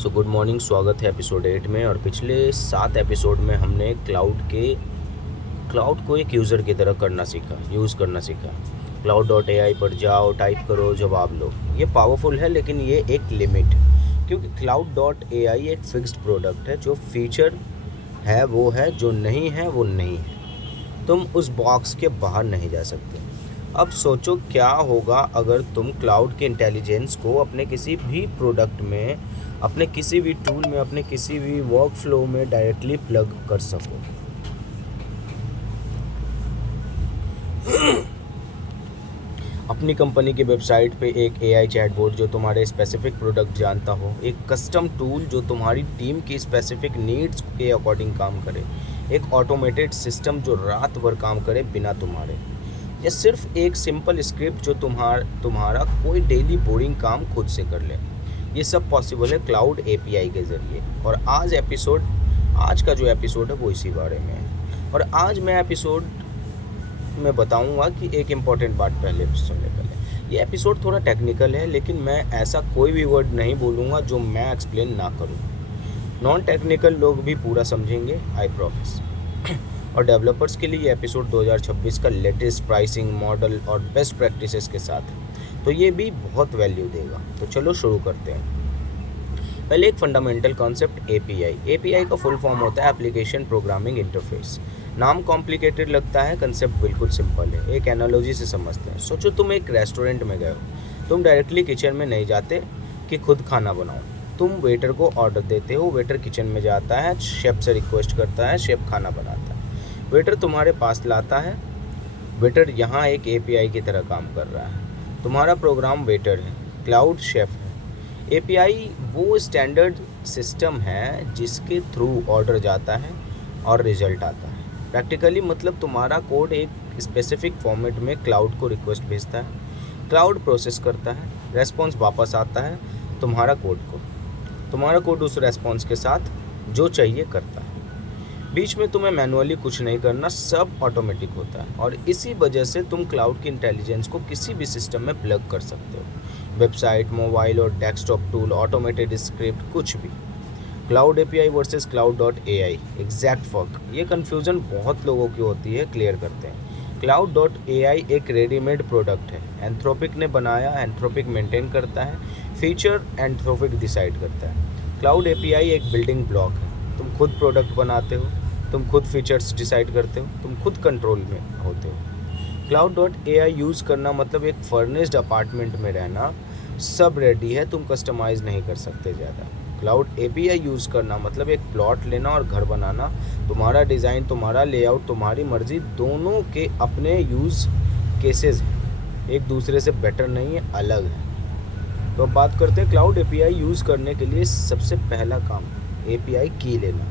So good morning, स्वागत है episode 8 में। और पिछले 7 एपिसोड में हमने क्लाउड को एक यूज़र की तरह यूज़ करना सीखा। cloud.ai पर जाओ, टाइप करो, जवाब लो। ये पावरफुल है, लेकिन ये एक लिमिट, क्योंकि cloud.ai एक फिक्स्ड प्रोडक्ट है। जो फीचर है वो है, जो नहीं है वो नहीं है। तुम उस बॉक्स के बाहर नहीं जा सकते। अब सोचो क्या होगा अगर तुम क्लाउड के इंटेलिजेंस को अपने किसी भी प्रोडक्ट में, अपने किसी भी टूल में, अपने किसी भी वर्क फ्लो में डायरेक्टली प्लग कर सको। अपनी कंपनी की वेबसाइट पे एक एआई चैटबॉट जो तुम्हारे स्पेसिफिक प्रोडक्ट जानता हो, एक कस्टम टूल जो तुम्हारी टीम की स्पेसिफिक नीड्स के अकॉर्डिंग काम करे, एक ऑटोमेटेड सिस्टम जो रात भर काम करे बिना तुम्हारे, या सिर्फ एक सिंपल स्क्रिप्ट जो तुम्हारा कोई डेली बोरिंग काम खुद से कर ले। ये सब पॉसिबल है क्लाउड एपीआई के ज़रिए। और आज का जो एपिसोड है वो इसी बारे में है। और आज मैं एपिसोड में बताऊंगा कि एक इम्पॉर्टेंट बात पहले सुनने पहले, ये एपिसोड थोड़ा टेक्निकल है, लेकिन मैं ऐसा कोई भी वर्ड नहीं बोलूँगा जो मैं एक्सप्लेन ना करूँ। नॉन टेक्निकल लोग भी पूरा समझेंगे, आई प्रॉमिस। और डेवलपर्स के लिए ये एपिसोड 2026 का लेटेस्ट प्राइसिंग मॉडल और बेस्ट प्रैक्टिसेस के साथ है, तो ये भी बहुत वैल्यू देगा। तो चलो शुरू करते हैं। पहले एक फंडामेंटल कॉन्सेप्ट, एपीआई का फुल फॉर्म होता है एप्लीकेशन प्रोग्रामिंग इंटरफेस। नाम कॉम्प्लिकेटेड लगता है, कंसेप्ट बिल्कुल सिंपल है। एक एनालॉजी से समझते हैं। सोचो तुम एक रेस्टोरेंट में गए हो। तुम डायरेक्टली किचन में नहीं जाते कि खुद खाना बनाओ। तुम वेटर को ऑर्डर देते हो, वेटर किचन में जाता है, शेफ से रिक्वेस्ट करता है, शेफ खाना बनाता है, वेटर तुम्हारे पास लाता है। वेटर यहाँ एक एपीआई की तरह काम कर रहा है। तुम्हारा प्रोग्राम वेटर है, क्लाउड शेफ है। एपीआई वो स्टैंडर्ड सिस्टम है जिसके थ्रू ऑर्डर जाता है और रिजल्ट आता है। प्रैक्टिकली मतलब तुम्हारा कोड एक स्पेसिफिक फॉर्मेट में क्लाउड को रिक्वेस्ट भेजता है, क्लाउड प्रोसेस करता है, रेस्पॉन्स वापस आता है तुम्हारा कोड उस रेस्पॉन्स के साथ जो चाहिए करता है। बीच में तुम्हें मैनुअली कुछ नहीं करना, सब ऑटोमेटिक होता है। और इसी वजह से तुम क्लाउड की इंटेलिजेंस को किसी भी सिस्टम में प्लग कर सकते हो। वेबसाइट, मोबाइल और डेस्कटॉप टूल, ऑटोमेटेड स्क्रिप्ट, कुछ भी। Cloud API versus cloud.ai, exact फ़र्क। ये कन्फ्यूज़न बहुत लोगों की होती है, क्लियर करते हैं। cloud.ai एक रेडीमेड प्रोडक्ट है। एंथ्रोपिक ने बनाया, एंथ्रोपिक मेंटेन करता है, फीचर एंथ्रोपिक डिसाइड करता है। क्लाउड एपीआई एक बिल्डिंग ब्लॉक है। तुम खुद प्रोडक्ट बनाते हो, तुम खुद फीचर्स डिसाइड करते हो, तुम खुद कंट्रोल में होते हो। cloud.ai यूज़ करना मतलब एक फर्निश्ड अपार्टमेंट में रहना, सब रेडी है, तुम कस्टमाइज़ नहीं कर सकते ज़्यादा। क्लाउड एपीआई यूज़ करना मतलब एक प्लॉट लेना और घर बनाना, तुम्हारा डिज़ाइन, तुम्हारा लेआउट, तुम्हारी मर्ज़ी, दोनों के अपने यूज़ केसेस हैं, एक दूसरे से बेटर नहीं है, अलग है। तो अब बात करते हैं क्लाउड एपीआई यूज़ करने के लिए सबसे पहला काम, एपीआई की लेना।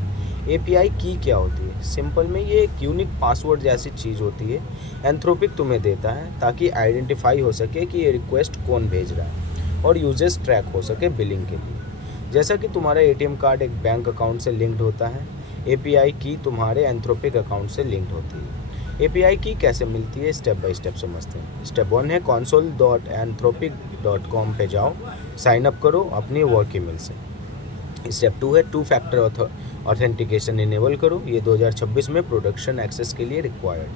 एपीआई की क्या होती है? सिंपल में ये एक यूनिक पासवर्ड जैसी चीज़ होती है, एंथ्रोपिक तुम्हें देता है ताकि आइडेंटिफाई हो सके कि ये रिक्वेस्ट कौन भेज रहा है और यूजेस ट्रैक हो सके बिलिंग के लिए। जैसा कि तुम्हारा एटीएम कार्ड एक बैंक अकाउंट से लिंक्ड होता है, एपीआई की तुम्हारे एंथ्रोपिक अकाउंट से लिंक्ड होती है। एपीआई की कैसे मिलती है, स्टेप बाय स्टेप समझते हैं। स्टेप 1 है console.anthropic.com पे जाओ, साइन अप करो अपनी वर्क ईमेल से। स्टेप 2 है 2 फैक्टर ऑथेंटिकेशन इनेबल करो, ये 2026 में प्रोडक्शन एक्सेस के लिए रिक्वायर्ड।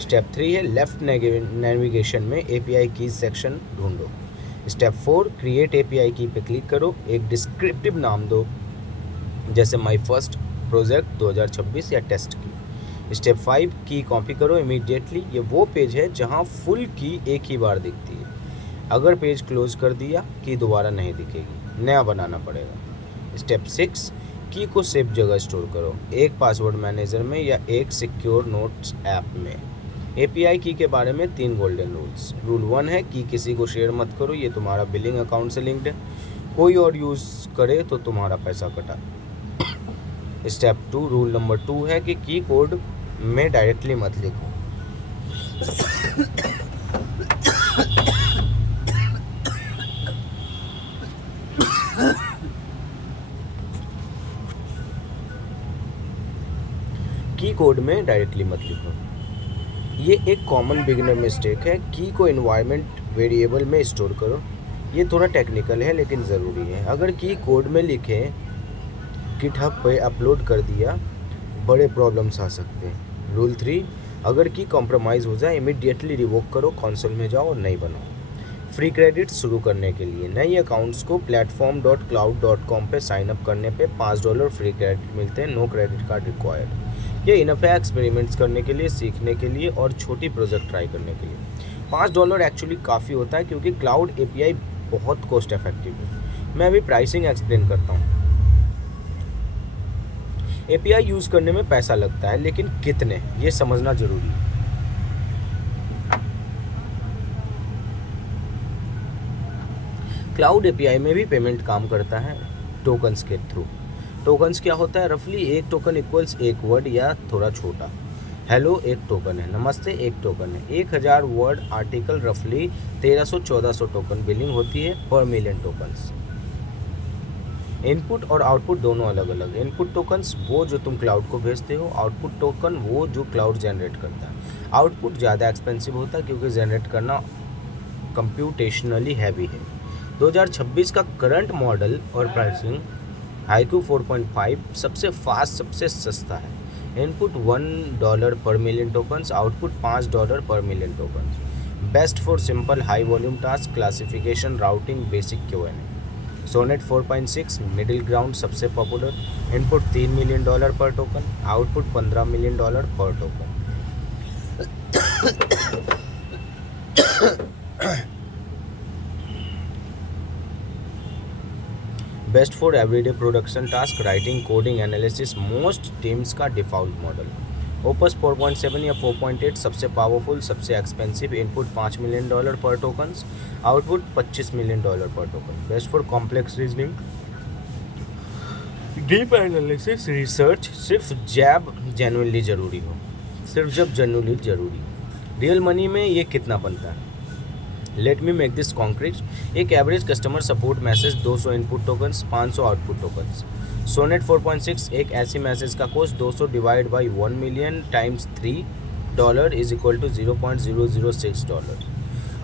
स्टेप 3 है लेफ्ट नेविगेशन में एपीआई कीज सेक्शन ढूंढो। स्टेप 4 क्रिएट एपीआई की पे क्लिक करो, एक डिस्क्रिप्टिव नाम दो, जैसे माय फर्स्ट प्रोजेक्ट 2026 या टेस्ट की। स्टेप 5 की कॉपी करो इमीडिएटली, ये वो पेज है जहां फुल की एक ही बार दिखती है। अगर पेज क्लोज कर दिया की दोबारा नहीं दिखेगी, नया बनाना पड़ेगा। स्टेप 6 की को सेफ जगह स्टोर करो, एक पासवर्ड मैनेजर में या एक सिक्योर नोट्स ऐप में। एपीआई की के बारे में 3 गोल्डन रूल्स। रूल 1 है कि किसी को शेयर मत करो, ये तुम्हारा बिलिंग अकाउंट से लिंक्ड है, कोई और यूज़ करे तो तुम्हारा पैसा कटा। स्टेप 2 रूल नंबर 2 है कि की कोड में डायरेक्टली मत लिखो। की कोड में डायरेक्टली मत लिखो, ये एक कॉमन बिगिनर मिस्टेक है। की को इन्वायरमेंट वेरिएबल में स्टोर करो, ये थोड़ा टेक्निकल है लेकिन ज़रूरी है। अगर की कोड में लिखें गिटहब पे अपलोड कर दिया, बड़े प्रॉब्लम्स आ सकते हैं। रूल 3, अगर की कॉम्प्रोमाइज़ हो जाए इमीडिएटली रिवोक करो, कंसोल में जाओ और नई बनाओ। फ्री क्रेडिट शुरू करने के लिए नई अकाउंट्स को platform.cloud.com पे साइन अप करने पे $5 फ्री क्रेडिट मिलते हैं। No credit card required. ये इनफ है एक्सपेरिमेंट्स करने के लिए, सीखने के लिए और छोटी प्रोजेक्ट ट्राई करने के लिए। $5 एक्चुअली काफ़ी होता है क्योंकि क्लाउड API बहुत कॉस्ट इफेक्टिव है। मैं अभी प्राइसिंग एक्सप्लेन करता हूँ। API यूज़ करने में पैसा लगता है, लेकिन कितने, ये समझना ज़रूरी है। क्लाउड API में भी पेमेंट काम करता है टोकन्स के थ्रू। टोकन्स क्या होता है? रफली एक टोकन इक्वल्स एक वर्ड या थोड़ा छोटा। हेलो एक टोकन है, नमस्ते एक टोकन है। 1000 वर्ड आर्टिकल रफली 1300-1400 टोकन बिलिंग होती है पर मिलियन टोकन्स। इनपुट और आउटपुट दोनों अलग अलग। इनपुट टोकन्स वो जो तुम क्लाउड को भेजते हो, आउटपुट टोकन वो जो क्लाउड जनरेट करता है। आउटपुट ज़्यादा एक्सपेंसिव होता है क्योंकि जनरेट करना कंप्यूटेशनली हैवी है। 2026 का करंट मॉडल और प्राइसिंग हाइकू 4.5 सबसे फास्ट, सबसे सस्ता है। इनपुट $1 पर मिलियन टोकन्स, आउटपुट $5 पर million tokens. Best for simple high volume task, classification, routing, basic Q&A। Sonnet 4.6 middle ground सबसे popular. Input $3 million per token, output $15 million per token. Best for everyday production task, writing, coding, analysis, most teams का default model. Opus 4.7 या 4.8 सबसे powerful, सबसे expensive. Input $5 million per tokens, output $25 million per token. Best for complex reasoning, deep analysis, research, सिर्फ जैब genuinely ज़रूरी हो, सिर्फ जब genuinely ज़रूरी हो। रियल मनी में ये कितना बनता है? Let me make this concrete. एक average customer support message 200 input tokens, 500 output tokens. Sonnet 4.6 एक ऐसी मैसेज का cost 200 divide by 1 million times $3 is equal to $0.006।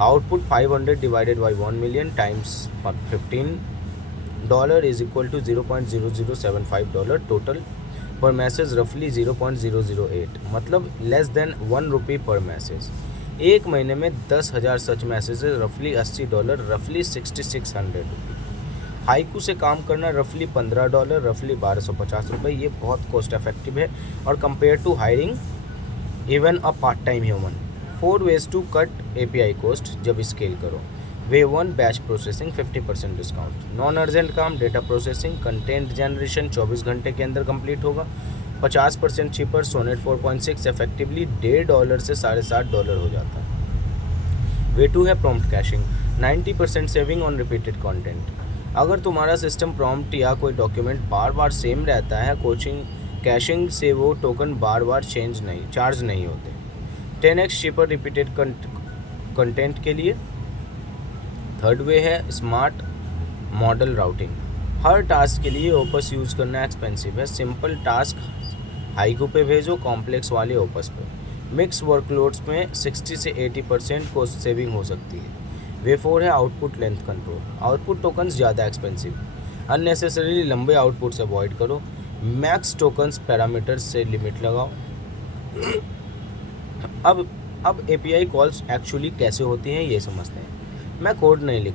Output 500 divided by 1 million times $15 is equal to $0.0075। Total per message रफली 0.008, मतलब less than ₹1 पर message. एक महीने में 10,000 सच messages, रफली $80, रफली $6600। हाइकू से काम करना रफली $15, रफली ₹1250। ये बहुत कॉस्ट इफेक्टिव है और compare to hiring even a part time human. 4 ways to cut API cost जब स्केल करो। Way 1, batch processing 50% discount. Non urgent काम, डेटा प्रोसेसिंग, कंटेंट जनरेशन 24 घंटे के अंदर कंप्लीट होगा, 50% चीपर। सोनेट 4.6 इफेक्टिवली $1.5 से $7.5 हो जाता है। वे 2 है prompt caching, 90% saving on repeated content. अगर तुम्हारा सिस्टम प्रॉम्प्ट या कोई डॉक्यूमेंट बार बार सेम रहता है, कोचिंग कैशिंग से वो टोकन बार बार चार्ज नहीं होते। 10x चीपर रिपीटेड कंटेंट के लिए। थर्ड वे है स्मार्ट मॉडल राउटिंग। हर टास्क के लिए ओपस यूज़ करना एक्सपेंसिव है। सिंपल टास्क हाइकू पे भेजो, कॉम्प्लेक्स वाले ओपस पे। मिक्स वर्कलोड्स में 60 से 80% कॉस्ट सेविंग हो सकती है। वे 4 है output length control. Output tokens ज़्यादा एक्सपेंसिव, अननेसेसरीली लंबे आउटपुट्स अवॉइड करो। मैक्स टोकन्स पैरामीटर्स से लिमिट लगाओ। अब API कॉल्स एक्चुअली कैसे होती हैं ये समझते हैं। मैं कोड नहीं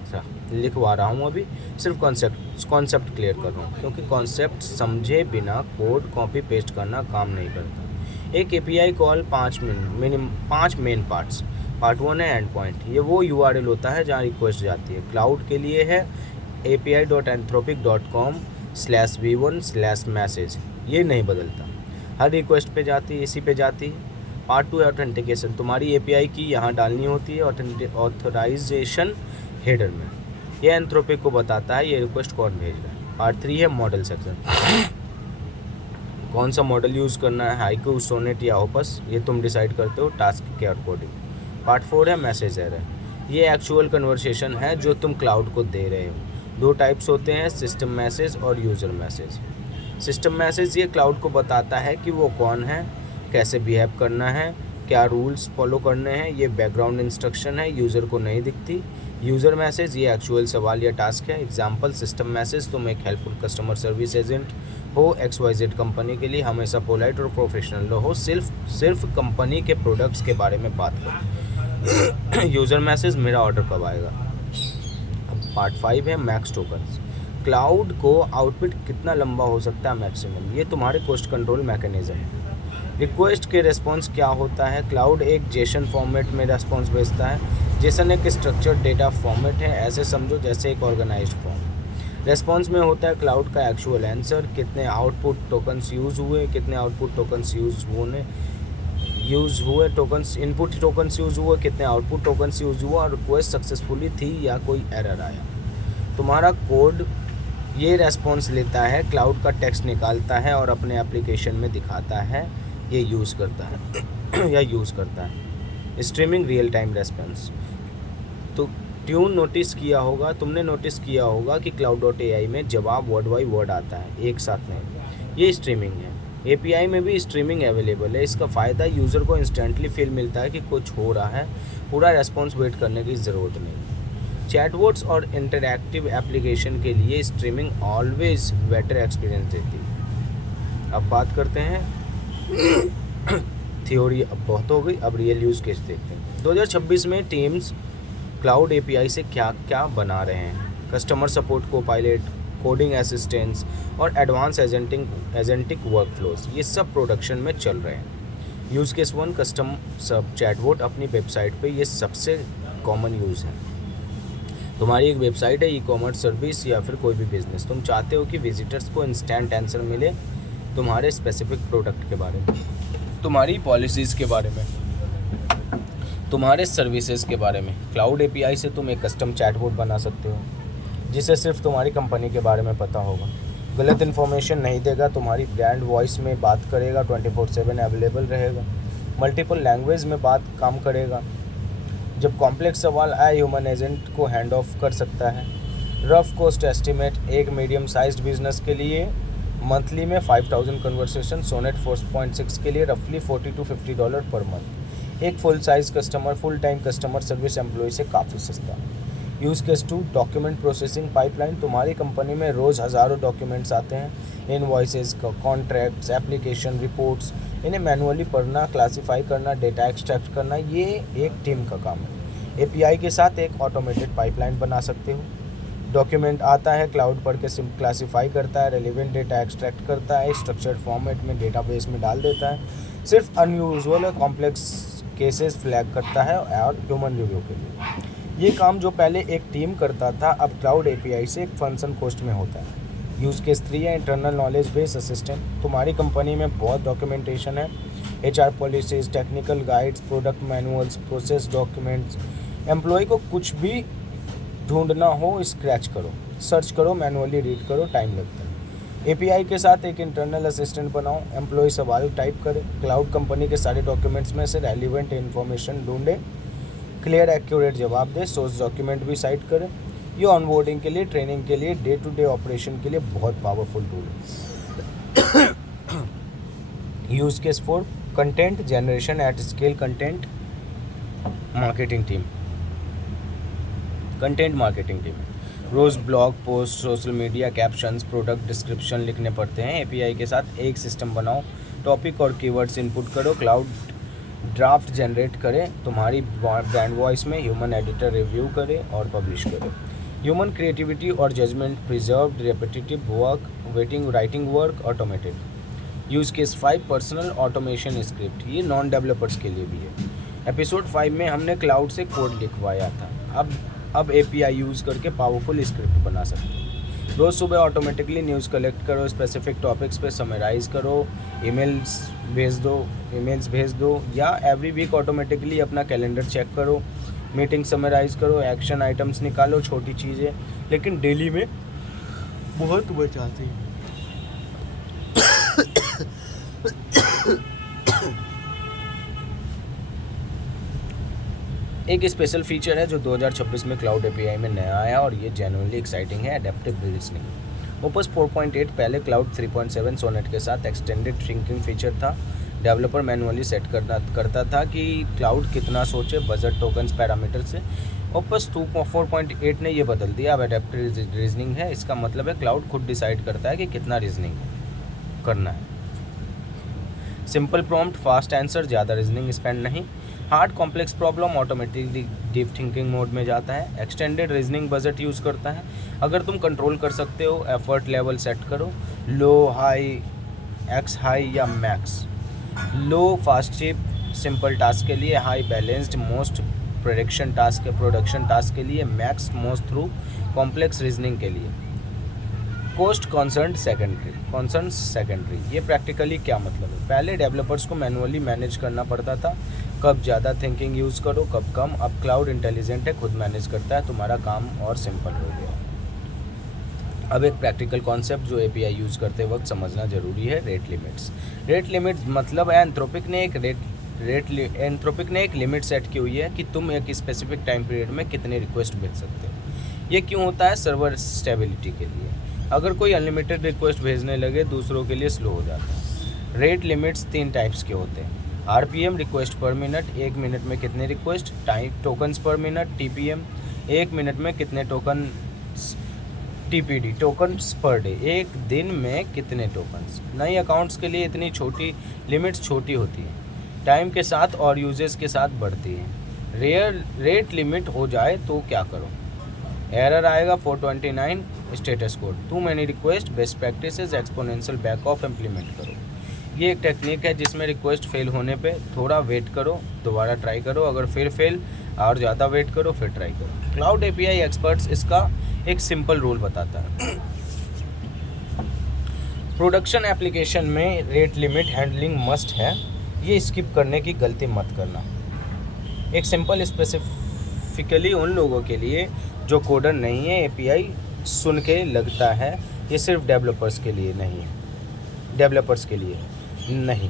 लिखवा रहा हूँ, अभी सिर्फ कॉन्सेप्ट क्लियर कर रहा हूँ, क्योंकि कॉन्सेप्ट समझे बिना कोड कॉपी पेस्ट करना काम नहीं करता। एक API call 5 main parts. Part 1 है एंड पॉइंट। ये वो URL होता है जहाँ रिक्वेस्ट जाती है। क्लाउड के लिए है api.anthropic.com/v1/message। ये नहीं बदलता, हर रिक्वेस्ट पे जाती है, इसी पे जाती है। पार्ट 2 है ऑथेंटिकेशन। तुम्हारी API की यहाँ डालनी होती है ऑथराइजेशन हेडर में। ये एंथ्रोपिक को बताता है ये रिक्वेस्ट कौन भेज रहा है। पार्ट 3 है मॉडल सेक्शन। कौन सा मॉडल यूज़ करना है, हाइकू, सोनेट या ओपस, ये तुम डिसाइड करते हो टास्क के अकॉर्डिंग। पार्ट 4 है मैसेज एरर। ये एक्चुअल कन्वर्सेशन है जो तुम क्लाउड को दे रहे हो। 2 टाइप्स होते हैं, सिस्टम मैसेज और यूज़र मैसेज। सिस्टम मैसेज ये क्लाउड को बताता है कि वो कौन है, कैसे बिहेव करना है, क्या रूल्स फॉलो करने हैं, ये बैकग्राउंड इंस्ट्रक्शन है, यूज़र को नहीं दिखती। यूज़र मैसेज, ये एक्चुअल सवाल या टास्क है। एग्जांपल सिस्टम मैसेज, तुम एक हेल्पफुल कस्टमर सर्विस एजेंट हो XYZ कंपनी के लिए, हमेशा पोलाइट और प्रोफेशनल रहो, सिर्फ कंपनी के प्रोडक्ट्स के बारे में बात करो। यूज़र मैसेज, मेरा ऑर्डर कब आएगा। अब पार्ट 5 है मैक्स टोकन्स। क्लाउड को आउटपुट कितना लंबा हो सकता है मैक्सिमम, ये तुम्हारे कॉस्ट कंट्रोल मैकेनिज्म है। रिक्वेस्ट के रेस्पॉन्स क्या होता है, क्लाउड एक जेसन फॉर्मेट में रेस्पॉन्स भेजता है। जेसन एक स्ट्रक्चर्ड डेटा फॉर्मेट है, ऐसे समझो जैसे एक ऑर्गेनाइज्ड फॉर्म। रेस्पॉन्स में होता है क्लाउड का एक्चुअल आंसर, कितने आउटपुट टोकन्स यूज़ हुए, कितने आउटपुट टोकन्स यूज़ हुए टोकन्स, इनपुट टोकन्स यूज़ हुए, कितने आउटपुट टोकन्स यूज़ हुआ, और रिक्वेस्ट सक्सेसफुली थी या कोई एरर आया। तुम्हारा कोड ये रेस्पॉन्स लेता है, क्लाउड का टेक्स्ट निकालता है और अपने एप्लीकेशन में दिखाता है, ये यूज़ करता है या यूज़ करता है। स्ट्रीमिंग रियल टाइम रेस्पॉन्स, तो तुमने नोटिस किया होगा कि cloud.ai में जवाब वर्ड बाई वर्ड आता है, एक साथ नहीं। ये स्ट्रीमिंग है। API में भी स्ट्रीमिंग अवेलेबल है। इसका फ़ायदा यूज़र को इंस्टेंटली फील मिलता है कि कुछ हो रहा है, पूरा रेस्पॉन्स वेट करने की ज़रूरत नहीं। चैटबॉट्स और इंटरैक्टिव एप्लीकेशन के लिए स्ट्रीमिंग ऑलवेज बेटर एक्सपीरियंस देती है। अब बात करते हैं थ्योरी अब बहुत हो गई, अब रियल यूज़ केस देखते हैं। 2026 में टीम्स क्लाउड API से क्या क्या बना रहे हैं। कस्टमर सपोर्ट को पायलट, कोडिंग असिस्टेंस और एडवांस एजेंटिक वर्कफ्लोज, ये सब प्रोडक्शन में चल रहे हैं। यूज़ केस 1 कस्टम सब चैटबॉट अपनी वेबसाइट पे, ये सबसे कॉमन यूज़ है। तुम्हारी एक वेबसाइट है, ई-कॉमर्स सर्विस या फिर कोई भी बिजनेस, तुम चाहते हो कि विजिटर्स को इंस्टेंट आंसर मिले तुम्हारे स्पेसिफिक प्रोडक्ट के बारे में, तुम्हारी पॉलिसीज़ के बारे में, तुम्हारे सर्विसेज के बारे में। क्लाउड API से तुम एक कस्टम चैटबॉट बना सकते हो जिसे सिर्फ तुम्हारी कंपनी के बारे में पता होगा, गलत इन्फॉर्मेशन नहीं देगा, तुम्हारी ब्रांड वॉइस में बात करेगा, 24/7 अवेलेबल रहेगा, मल्टीपल लैंग्वेज में काम करेगा। जब कॉम्प्लेक्स सवाल आए, ह्यूमन एजेंट को हैंड ऑफ कर सकता है। रफ कॉस्ट एस्टिमेट, एक मीडियम साइज्ड बिजनेस के लिए मंथली में 5000 कन्वर्सेशन, सोनेट 4.6 के लिए रफली $40 to $50 पर मंथ। एक full time customer service employ से काफ़ी सस्ता। Use case 2 document processing pipeline, तुम्हारी कंपनी में रोज़ हज़ारों डॉक्यूमेंट्स आते हैं, इनवॉइसेस, कॉन्ट्रैक्ट्स, एप्लीकेशन, रिपोर्ट्स, इन्हें मैनुअली पढ़ना, क्लासीफाई करना, डेटा एक्सट्रैक्ट करना, ये एक टीम का काम है। API के साथ एक ऑटोमेटेड पाइपलाइन बना सकते हो। डॉक्यूमेंट आता है, क्लाउड पढ़ के क्लासीफाई करता है, रेलिवेंट डेटा एक्सट्रैक्ट करता है, स्ट्रक्चर्ड फॉर्मेट में डेटाबेस में डाल देता है, सिर्फ अनयूजुअल और कॉम्प्लेक्स केसेस फ्लैग करता है और ह्यूमन रिव्यू के लिए। ये काम जो पहले एक टीम करता था, अब क्लाउड API से एक फंक्शन कॉस्ट में होता है। यूज़ केस 3 है इंटरनल नॉलेज बेस असिस्टेंट, तुम्हारी कंपनी में बहुत डॉक्यूमेंटेशन है, HR policies, technical guides, product manuals, process documents. Employee को कुछ भी ढूंढना हो, स्क्रैच करो, सर्च करो, मैनुअली रीड करो, टाइम लगता है। API के साथ एक इंटरनल असिस्टेंट बनाओ, एम्प्लॉय सवाल टाइप करे, क्लाउड कंपनी के सारे डॉक्यूमेंट्स में से रेलिवेंट इन्फॉर्मेशन ढूंढे, क्लियर एक्यूरेट जवाब दे, सोर्स डॉक्यूमेंट भी साइट करे। ये ऑनबोर्डिंग के लिए, ट्रेनिंग के लिए, डे टू डे ऑपरेशन के लिए बहुत पावरफुल टूल है। Use case 4 content generation at scale, content marketing team. Content marketing team रोज़ blog post, social media captions, product description लिखने पड़ते हैं। API के साथ एक सिस्टम बनाओ, टॉपिक और कीवर्ड्स इनपुट करो, क्लाउड ड्राफ्ट जनरेट करे, तुम्हारी ब्रांड वॉइस में, ह्यूमन एडिटर रिव्यू करे और पब्लिश करे। ह्यूमन क्रिएटिविटी और judgement preserved, repetitive work, writing work automated. Use case 5 personal automation script, ये नॉन डेवलपर्स के लिए भी है। एपिसोड 5 में हमने क्लाउड से कोड लिखवाया था, अब API यूज़ करके पावरफुल स्क्रिप्ट बना सकते हैं। रोज़ सुबह ऑटोमेटिकली न्यूज़ कलेक्ट करो, स्पेसिफिक टॉपिक्स पे समराइज़ करो, ईमेल्स भेज दो या एवरी वीक ऑटोमेटिकली अपना कैलेंडर चेक करो, मीटिंग समराइज़ करो, एक्शन आइटम्स निकालो, छोटी चीज़ें लेकिन डेली में बहुत बचाती हैं। एक स्पेशल फीचर है जो 2026 में क्लाउड API में नया आया और ये जेन्युइनली एक्साइटिंग है, एडेप्टिव लिसनिंग। ओपस 4.8 पहले क्लाउड 3.7 सोनेट के साथ एक्सटेंडेड थिंकिंग फीचर था। डेवलपर मैनुअली सेट करता था कि क्लाउड कितना सोचे बजट टोकन्स पैरामीटर से। ओपस 4.8 ने ये बदल दिया, अब एडेप्टिव रीजनिंग है। इसका मतलब है क्लाउड खुद डिसाइड करता है कि कितना रीजनिंग करना है। सिंपल प्रॉम्प्ट, फास्ट आंसर, ज़्यादा रीजनिंग स्पेंड नहीं। Hard complex problem automatically deep thinking mode में जाता है। एक्सटेंडेड रीजनिंग बजट यूज़ करता है। अगर तुम कंट्रोल कर सकते हो एफर्ट लेवल सेट करो, लो, हाई, एक्स हाई या मैक्स। लो फास्ट चीप सिंपल टास्क के लिए, high balanced most production task के लिए, max most through complex reasoning के लिए। Cost concern secondary. ये प्रैक्टिकली क्या मतलब है? पहले डेवलपर्स को मैनुअली मैनेज करना पड़ता था, कब ज़्यादा थिंकिंग यूज़ करो कब कम। अब क्लाउड इंटेलिजेंट है, खुद मैनेज करता है, तुम्हारा काम और सिंपल हो गया। अब एक प्रैक्टिकल कॉन्सेप्ट जो एपीआई यूज़ करते वक्त समझना ज़रूरी है, रेट लिमिट्स। रेट लिमिट्स मतलब एंथ्रोपिक ने एक लिमिट सेट की हुई है कि तुम एक स्पेसिफिक टाइम पीरियड में कितने रिक्वेस्ट भेज सकते हो। ये क्यों होता है? सर्वर स्टेबिलिटी के लिए। अगर कोई अनलिमिटेड रिक्वेस्ट भेजने लगे दूसरों के लिए स्लो हो जाता है। रेट लिमिट्स 3 टाइप्स के होते हैं। आरपीएम रिक्वेस्ट पर मिनट, 1 मिनट में कितने रिक्वेस्ट। टाइम टोकन्स पर मिनट, टीपीएम 1 मिनट में कितने token. TPD tokens per day, 1 दिन में कितने टोकन्स। नई अकाउंट्स के लिए इतनी छोटी लिमिट्स छोटी होती है, टाइम के साथ और यूजेस के साथ बढ़ती है। रेट लिमिट हो जाए तो क्या करो? एरर आएगा 429 status code, too many request, best practices, exponential back off implement करो। ये एक टेक्निक है जिसमें रिक्वेस्ट फेल होने पे थोड़ा वेट करो, दोबारा ट्राई करो, अगर फिर फेल और ज़्यादा वेट करो, फिर ट्राई करो। क्लाउड एपीआई एक्सपर्ट्स इसका एक सिंपल रूल बताता है। प्रोडक्शन एप्लीकेशन में रेट लिमिट हैंडलिंग मस्ट है, ये स्किप करने की गलती मत करना। एक सिंपल स्पेसिफिकली उन लोगों के लिए जो कोडर नहीं है, एपीआई सुन के लगता है ये सिर्फ डेवलपर्स के लिए नहीं।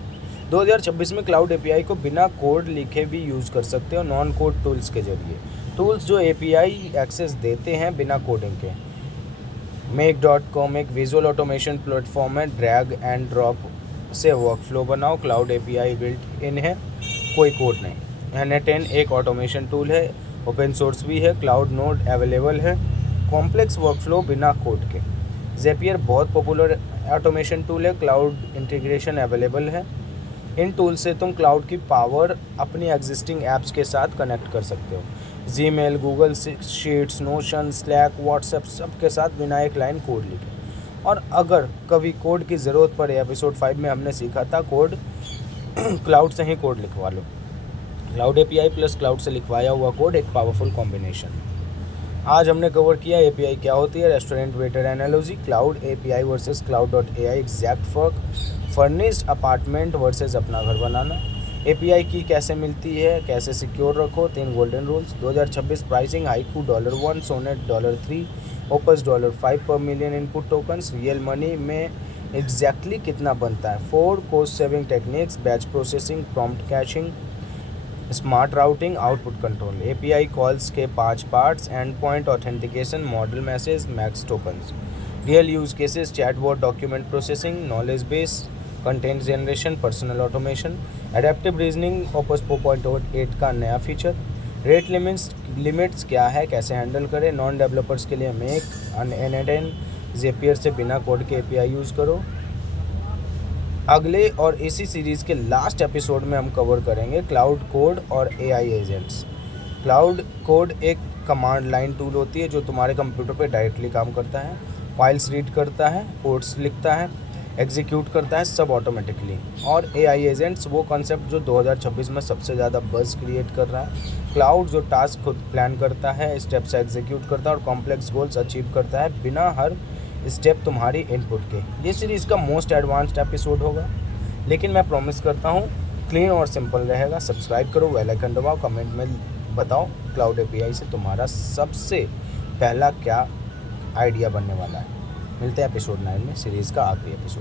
2026 में क्लाउड एपीआई को बिना कोड लिखे भी यूज़ कर सकते हो, नॉन कोड टूल्स के जरिए। टूल्स जो एपीआई एक्सेस देते हैं बिना कोडिंग के। Make.com एक विजुअल ऑटोमेशन प्लेटफॉर्म है, ड्रैग एंड ड्रॉप से वर्कफ्लो बनाओ। क्लाउड एपीआई बिल्ट इन है, कोई कोड नहीं। N10 एक ऑटोमेशन टूल है, ओपन सोर्स भी है। क्लाउड नोड अवेलेबल है, कॉम्प्लेक्स वर्कफ्लो बिना कोड के। Zapier बहुत पॉपुलर ऑटोमेशन टूल है, क्लाउड इंटीग्रेशन अवेलेबल है। इन टूल से तुम क्लाउड की पावर अपनी एग्जिस्टिंग ऐप्स के साथ कनेक्ट कर सकते हो। Gmail, Google sheets, notion, slack, WhatsApp सब के साथ बिना एक लाइन कोड लिखे। और अगर कभी कोड की ज़रूरत पड़े, एपिसोड 5 में हमने सीखा था कोड क्लाउड से ही कोड लिखवा लो। क्लाउड एपीआई प्लस क्लाउड से लिखवाया हुआ कोड एक पावरफुल कॉम्बिनेशन। आज हमने कवर किया एपीआई क्या होती है, restaurant waiter analogy, cloud API versus cloud.ai exact फर्क, फर्निश्ड अपार्टमेंट वर्सेस अपना घर बनाना, एपीआई की कैसे मिलती है, कैसे सिक्योर रखो, 3 golden rules. 2026 pricing, Haiku $1, Sonnet $3, Opus $5 पर million input tokens. Real money में एग्जैक्टली कितना बनता है। 4 cost saving techniques, batch processing, prompt caching, smart routing, output control. API calls के 5 parts, end point authentication, model message, max tokens. Real use cases, chatbot, document processing, knowledge base, content generation, personal automation. Adaptive reasoning, Opus 4.8 का नया feature. Rate limits क्या है, कैसे handle करें। Non developers के लिए make, N10, Zapier से बिना कोड के एपीआई यूज़ करो। अगले और इसी सीरीज़ के लास्ट एपिसोड में हम कवर करेंगे क्लाउड कोड और एआई एजेंट्स। क्लाउड कोड एक कमांड लाइन टूल होती है जो तुम्हारे कंप्यूटर पे डायरेक्टली काम करता है, फाइल्स रीड करता है, कोड्स लिखता है, एग्जीक्यूट करता है, सब ऑटोमेटिकली। और एआई एजेंट्स वो कॉन्सेप्ट जो 2026 में सबसे ज़्यादा बज़ क्रिएट कर रहा है। क्लाउड जो टास्क खुद प्लान करता है, स्टेप्स एग्जीक्यूट करता है और कॉम्प्लेक्स गोल्स अचीव करता है बिना हर स्टेप तुम्हारी इनपुट के। ये सीरीज़ का मोस्ट एडवांस्ड एपिसोड होगा, लेकिन मैं प्रॉमिस करता हूँ क्लीन और सिंपल रहेगा। सब्सक्राइब करो, बेल आइकन दबाओ, कमेंट में बताओ क्लाउड एपीआई से तुम्हारा सबसे पहला क्या आइडिया बनने वाला है। मिलते हैं एपिसोड 9 में, सीरीज़ का आखिरी एपिसोड।